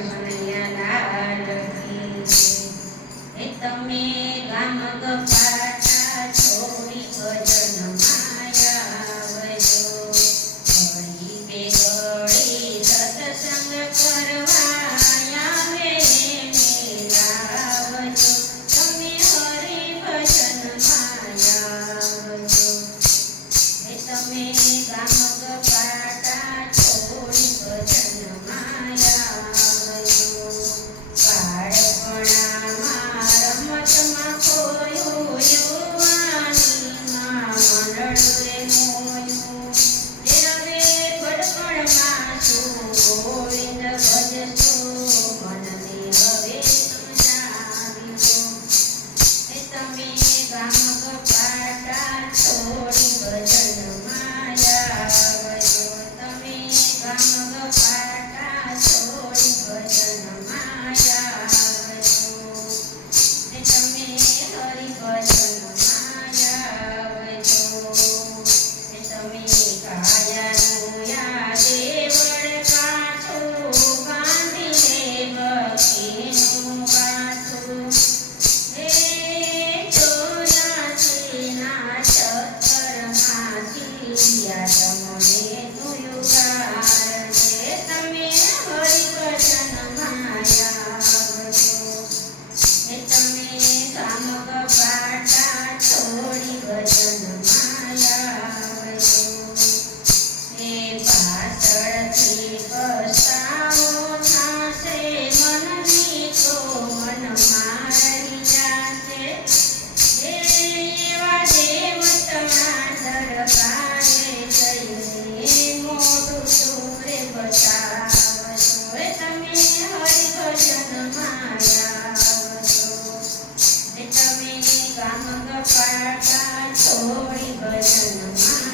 કનૈયાલાલ કી જય। તમે ગામ ગપાટા છોડી ભજન માયાવજો, હરી બે ઘડી સત્સંગ કરવા આવે મેલાવજો, તમે હરી ભજન માયાવજો। તમે ગામ ગપાટા છોડી ભજન માયાવજો, બાળપણામાં રમતમાં ખોયું યુવાનીમાં મંડળે મોયું, તે હવે બળપણમાં શું ગોવિંદ ભજશો, મનને હવે સમજાવી દો। તમે ગામ ગપાટા છોડી ભજન માયાવજો, તમે ગામ ગપાટા છોડી ભજન માયાવજો, તમે હરિ ભજન માયાવજો। તમે કાયાનું યાદે વડકાઠું બાંધીને ભક્તિનું ગાથું, હે ચોરાસીના ચક્કરમાંથી યાદ મને તું યુગારજે, તમે હરિ ભજન માયાવજો। તમે ગામ ગપાટા છોડી ભજન માયાવજો, એ પાછળથી પસ્તાવો થાશે, મનની તો મનમાં રહી જાશે, એવા દેવતના દરબારે જઈને મોઢું ચોરે બતાવજો, તમે હરિ ભજન માયાવજો। તમે ગામ ગપાટા છોડી ભજન